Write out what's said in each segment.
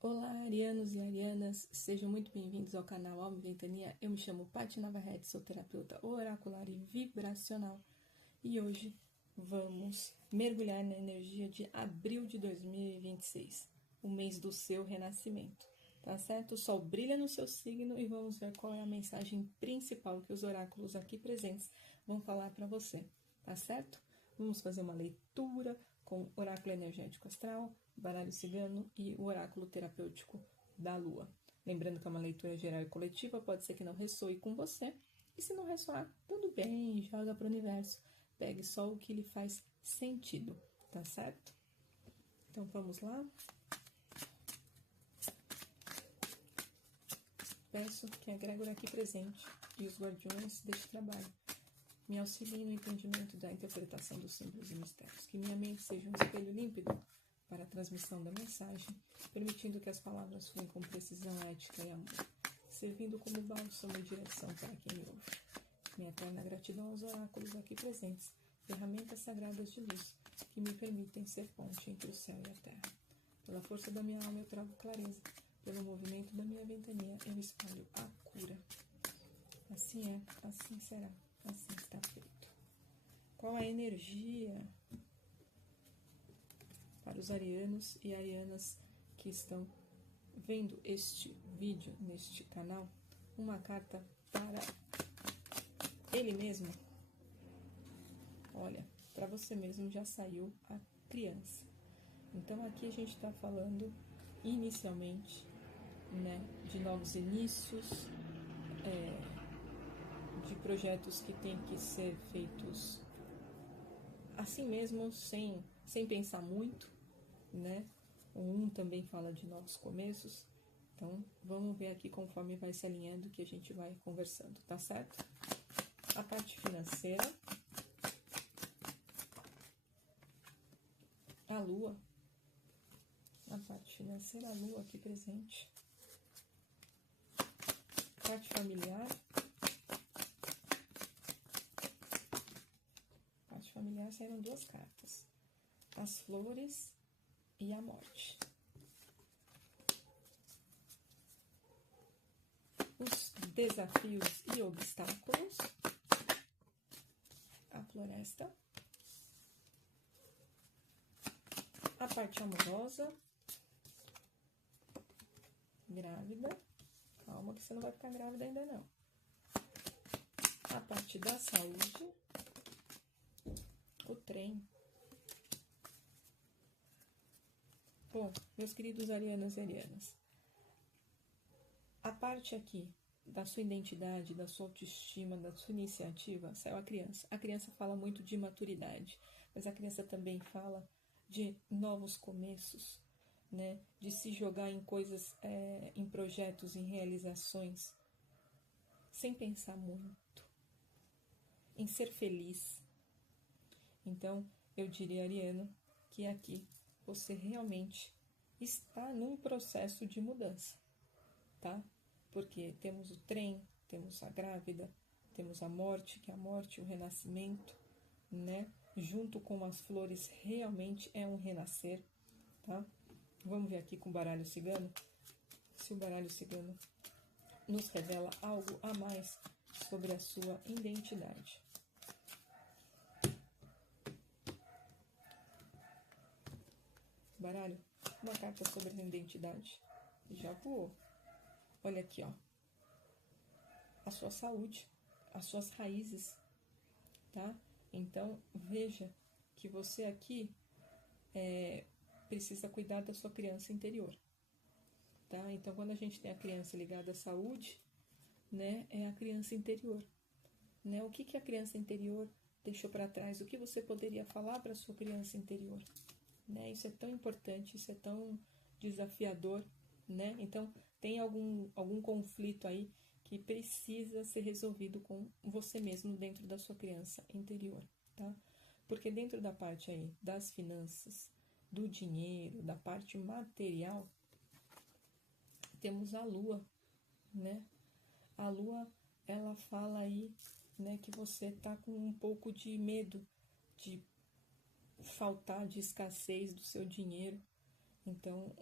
Olá, arianos e arianas, sejam muito bem-vindos ao canal Alma e Ventania. Eu me chamo Paty Navarrete, sou terapeuta oracular e vibracional. E hoje vamos mergulhar na energia de abril de 2026, o mês do seu renascimento. Tá certo? O sol brilha no seu signo e vamos ver qual é a mensagem principal que os oráculos aqui presentes vão falar para você. Tá certo? Vamos fazer uma leitura com oráculo energético astral, baralho cigano e o oráculo terapêutico da lua. Lembrando que é uma leitura geral e coletiva, pode ser que não ressoe com você. E se não ressoar, tudo bem, joga para o universo. Pegue só o que lhe faz sentido, tá certo? Então vamos lá. Peço que a egrégora aqui presente e os guardiões deste trabalho me auxiliem no entendimento da interpretação dos símbolos e mistérios. Que minha mente seja um espelho límpido para a transmissão da mensagem, permitindo que as palavras fluam com precisão, ética e amor, servindo como bálsamo e direção para quem me ouve. Minha eterna gratidão aos oráculos aqui presentes, ferramentas sagradas de luz que me permitem ser ponte entre o céu e a terra. Pela força da minha alma eu trago clareza, pelo movimento da minha ventania eu espalho a cura. Assim é, assim será, assim está feito. Qual a energia para os arianos e arianas que estão vendo este vídeo neste canal? Uma carta para ele mesmo. Olha, para você mesmo já saiu a criança. Então aqui a gente está falando inicialmente, né, de novos inícios, de projetos que têm que ser feitos assim mesmo, sem pensar muito, né? O 1 também fala de novos começos. Então, vamos ver aqui conforme vai se alinhando que a gente vai conversando, tá certo? A parte financeira. A lua. A parte financeira, a lua aqui presente. Parte familiar. Parte familiar saíram duas cartas. As flores e a morte. Os desafios e obstáculos. A floresta. A parte amorosa. Grávida. Calma que você não vai ficar grávida ainda não. A parte da saúde. O trem. Bom, meus queridos arianos e arianas, a parte aqui da sua identidade, da sua autoestima, da sua iniciativa, saiu a criança. A criança fala muito de maturidade, mas a criança também fala de novos começos, né? De se jogar em coisas, em projetos, em realizações, sem pensar muito, em ser feliz. Então, eu diria, ariano, que aqui você realmente está num processo de mudança, tá? Porque temos o trem, temos a grávida, temos a morte, que é a morte, o renascimento, né? Junto com as flores, realmente é um renascer, tá? Vamos ver aqui com o baralho cigano, se o baralho cigano nos revela algo a mais sobre a sua identidade. Baralho, uma carta sobre a identidade. Já voou. Olha aqui, ó. A sua saúde, as suas raízes, tá? Então, veja que você aqui precisa cuidar da sua criança interior, tá? Então, quando a gente tem a criança ligada à saúde, né, é a criança interior, né? O que a criança interior deixou para trás? O que você poderia falar para a sua criança interior? Né? Isso é tão importante, isso é tão desafiador, né? Então, tem algum conflito aí que precisa ser resolvido com você mesmo dentro da sua criança interior, tá? Porque dentro da parte aí das finanças, do dinheiro, da parte material, temos a lua, né? A lua, ela fala aí, né, que você tá com um pouco de medo de faltar, de escassez do seu dinheiro. Então,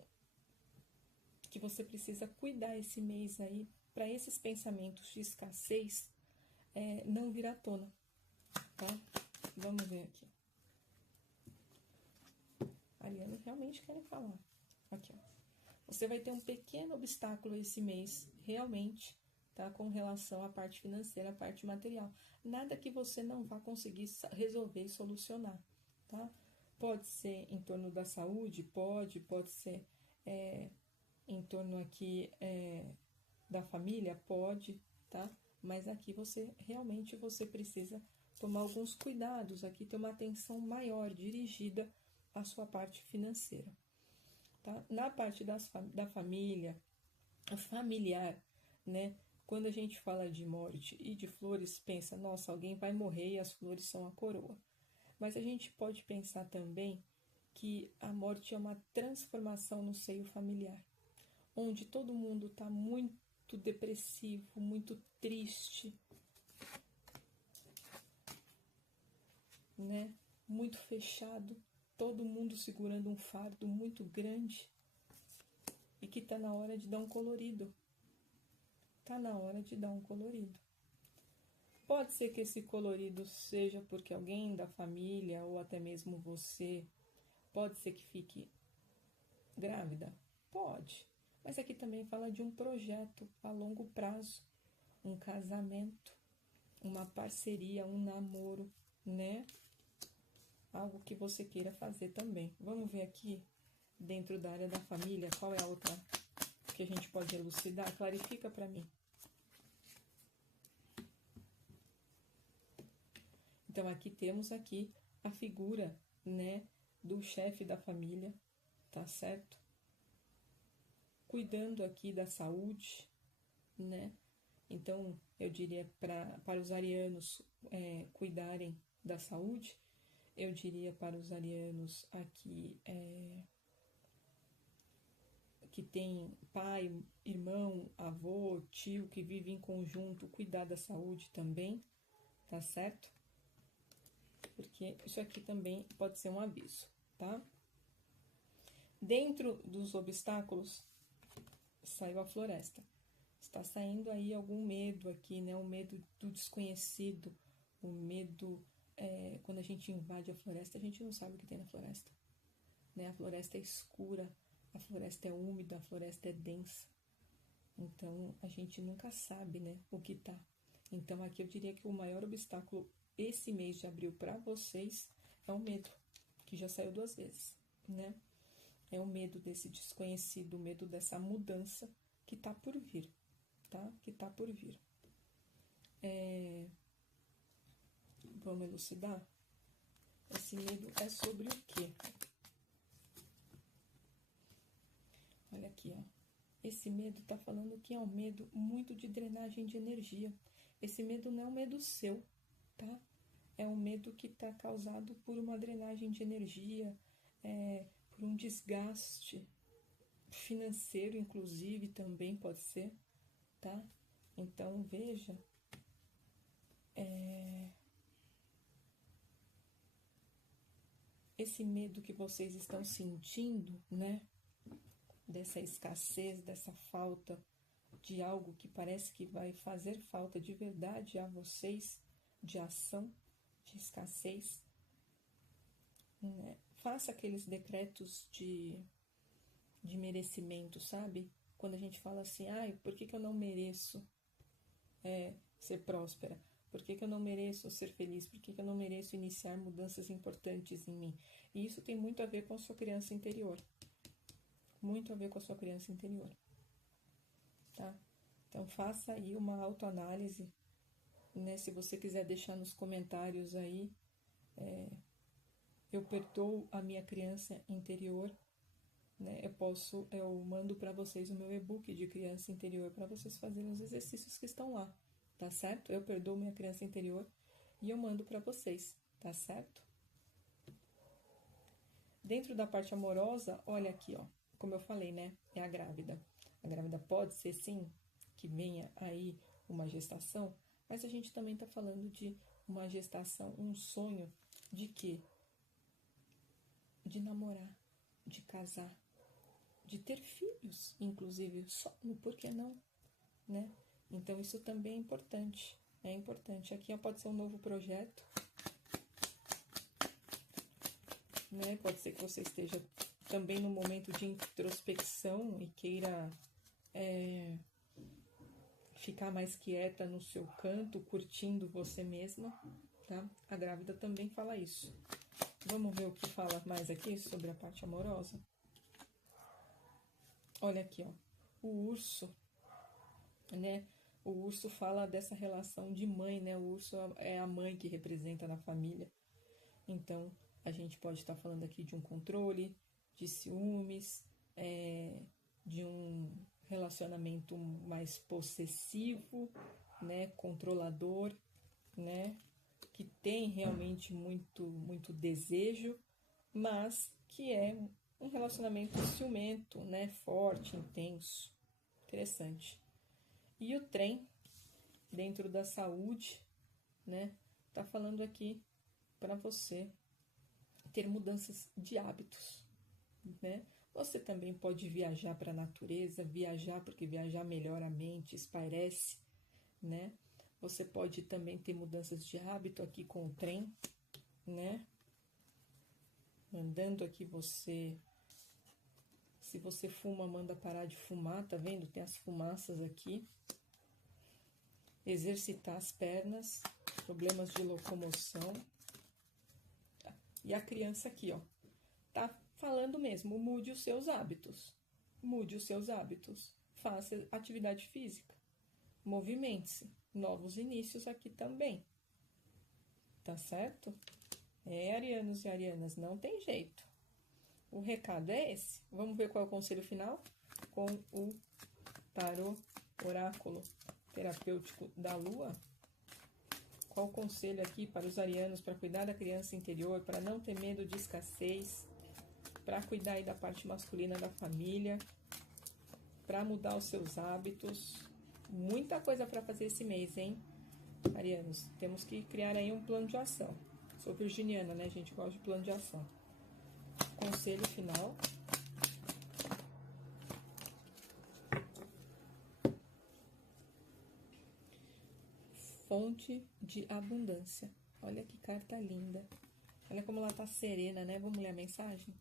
que você precisa cuidar esse mês aí para esses pensamentos de escassez não vir à tona, tá? Vamos ver aqui. Ariano realmente querem falar. Aqui, ó. Você vai ter um pequeno obstáculo esse mês, realmente, tá? Com relação à parte financeira, à parte material. Nada que você não vá conseguir resolver e solucionar, tá? Pode ser em torno da saúde, pode ser em torno aqui da família, pode, tá? Mas aqui você precisa tomar alguns cuidados, aqui ter uma atenção maior dirigida à sua parte financeira, tá? Na parte da família, familiar, né? Quando a gente fala de morte e de flores, pensa, nossa, alguém vai morrer e as flores são a coroa. Mas a gente pode pensar também que a morte é uma transformação no seio familiar, onde todo mundo está muito depressivo, muito triste, né? Muito fechado, todo mundo segurando um fardo muito grande e que está na hora de dar um colorido. Tá na hora de dar um colorido. Pode ser que esse colorido seja porque alguém da família ou até mesmo você, pode ser que fique grávida? Pode. Mas aqui também fala de um projeto a longo prazo, um casamento, uma parceria, um namoro, né? Algo que você queira fazer também. Vamos ver aqui, dentro da área da família, qual é a outra que a gente pode elucidar? Clarifica para mim. Então, aqui temos aqui a figura, né, do chefe da família, tá certo? Cuidando aqui da saúde, né? Então, eu diria para os arianos cuidarem da saúde, eu diria para os arianos aqui que tem pai, irmão, avô, tio que vive em conjunto, cuidar da saúde também, tá certo? Porque isso aqui também pode ser um aviso, tá? Dentro dos obstáculos, saiu a floresta. Está saindo aí algum medo aqui, né? O medo do desconhecido, o medo... quando a gente invade a floresta, a gente não sabe o que tem na floresta, né? A floresta é escura, a floresta é úmida, a floresta é densa. Então, a gente nunca sabe, né, o que tá. Então, aqui eu diria que o maior obstáculo esse mês de abril para vocês é o medo, que já saiu 2 vezes, né? É o medo desse desconhecido, o medo dessa mudança que tá por vir, tá? Que tá por vir. Vamos elucidar? Esse medo é sobre o quê? Olha aqui, ó. Esse medo tá falando que é um medo muito de drenagem de energia. Esse medo não é um medo seu, tá? É um medo que está causado por uma drenagem de energia, por um desgaste financeiro, inclusive, também pode ser, tá? Então, veja, esse medo que vocês estão sentindo, né? Dessa escassez, dessa falta de algo que parece que vai fazer falta de verdade a vocês, de ação, de escassez, né? Faça aqueles decretos de merecimento, sabe? Quando a gente fala assim, ai, por que eu não mereço ser próspera? Por que eu não mereço ser feliz? Por que eu não mereço iniciar mudanças importantes em mim? E isso tem muito a ver com a sua criança interior. Muito a ver com a sua criança interior. Tá? Então, faça aí uma autoanálise, né? Se você quiser deixar nos comentários aí, eu perdoo a minha criança interior, né? Eu mando para vocês o meu e-book de criança interior para vocês fazerem os exercícios que estão lá, tá certo? Eu perdoo minha criança interior e eu mando para vocês, tá certo? Dentro da parte amorosa, olha aqui, ó, como eu falei, né? É a grávida. A grávida pode ser, sim, que venha aí uma gestação, mas a gente também tá falando de uma gestação, um sonho de quê? De namorar, de casar, de ter filhos, inclusive sonho, por que não, né? Então isso também é importante, é importante. Aqui ó, pode ser um novo projeto, né? Pode ser que você esteja também num momento de introspecção e queira ficar mais quieta no seu canto, curtindo você mesma, tá? A grávida também fala isso. Vamos ver o que fala mais aqui sobre a parte amorosa? Olha aqui, ó. O urso, né? O urso fala dessa relação de mãe, né? O urso é a mãe que representa na família. Então, a gente pode estar falando aqui de um controle, de ciúmes, de um relacionamento mais possessivo, né? Controlador, né? Que tem realmente muito desejo, mas que é um relacionamento ciumento, né? Forte, intenso. Interessante. E o trem, dentro da saúde, né? Tá falando aqui para você ter mudanças de hábitos, né? Você também pode viajar para a natureza, viajar porque viajar melhora a mente, espairece, né? Você pode também ter mudanças de hábito aqui com o trem, né? Mandando aqui você... Se você fuma, manda parar de fumar, tá vendo? Tem as fumaças aqui. Exercitar as pernas, problemas de locomoção. E a criança aqui, ó, tá falando mesmo, mude os seus hábitos. Mude os seus hábitos. Faça atividade física. Movimente-se. Novos inícios aqui também. Tá certo? Arianos e arianas, não tem jeito. O recado é esse. Vamos ver qual é o conselho final? Com o tarô oráculo terapêutico da Lua. Qual o conselho aqui para os arianos para cuidar da criança interior, para não ter medo de escassez, para cuidar aí da parte masculina da família, para mudar os seus hábitos? Muita coisa para fazer esse mês, hein, arianos? Temos que criar aí um plano de ação. Sou virginiana, né, gente? Gosto de plano de ação. Conselho final. Fonte de abundância. Olha que carta linda. Olha como ela tá serena, né? Vamos ler a mensagem?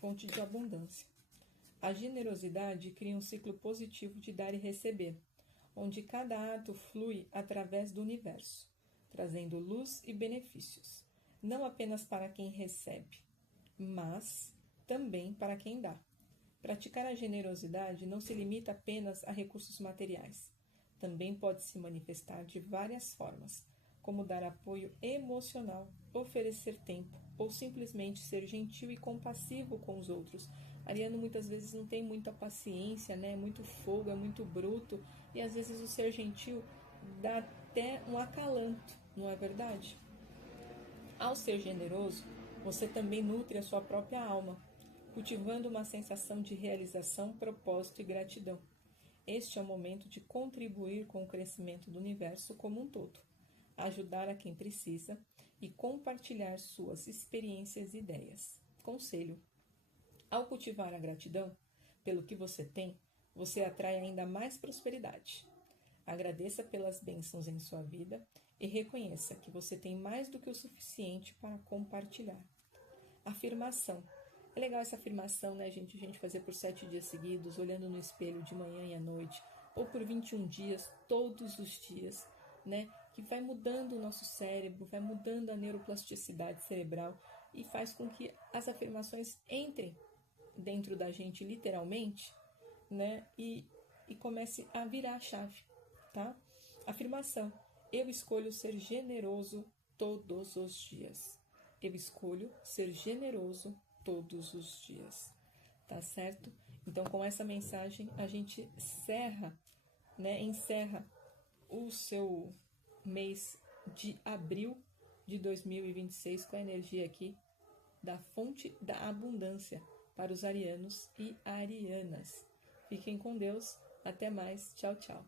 Fonte de abundância. A generosidade cria um ciclo positivo de dar e receber, onde cada ato flui através do universo, trazendo luz e benefícios, não apenas para quem recebe, mas também para quem dá. Praticar a generosidade não se limita apenas a recursos materiais. Também pode se manifestar de várias formas, como dar apoio emocional, oferecer tempo ou simplesmente ser gentil e compassivo com os outros. Ariano muitas vezes não tem muita paciência, né? É muito fogo, é muito bruto, e às vezes o ser gentil dá até um acalanto, não é verdade? Ao ser generoso, você também nutre a sua própria alma, cultivando uma sensação de realização, propósito e gratidão. Este é o momento de contribuir com o crescimento do universo como um todo, ajudar a quem precisa e compartilhar suas experiências e ideias. Conselho: ao cultivar a gratidão pelo que você tem, você atrai ainda mais prosperidade. Agradeça pelas bênçãos em sua vida e reconheça que você tem mais do que o suficiente para compartilhar. Afirmação. É legal essa afirmação, né, gente? A gente fazer por 7 dias seguidos, olhando no espelho de manhã e à noite, ou por 21 dias, todos os dias, né? Que vai mudando o nosso cérebro, vai mudando a neuroplasticidade cerebral e faz com que as afirmações entrem dentro da gente, literalmente, né? E comece a virar a chave, tá? Afirmação. Eu escolho ser generoso todos os dias. Eu escolho ser generoso todos os dias, tá certo? Então, com essa mensagem, a gente encerra o seu mês de abril de 2026 com a energia aqui da fonte da abundância para os arianos e arianas. Fiquem com Deus. Até mais. Tchau, tchau.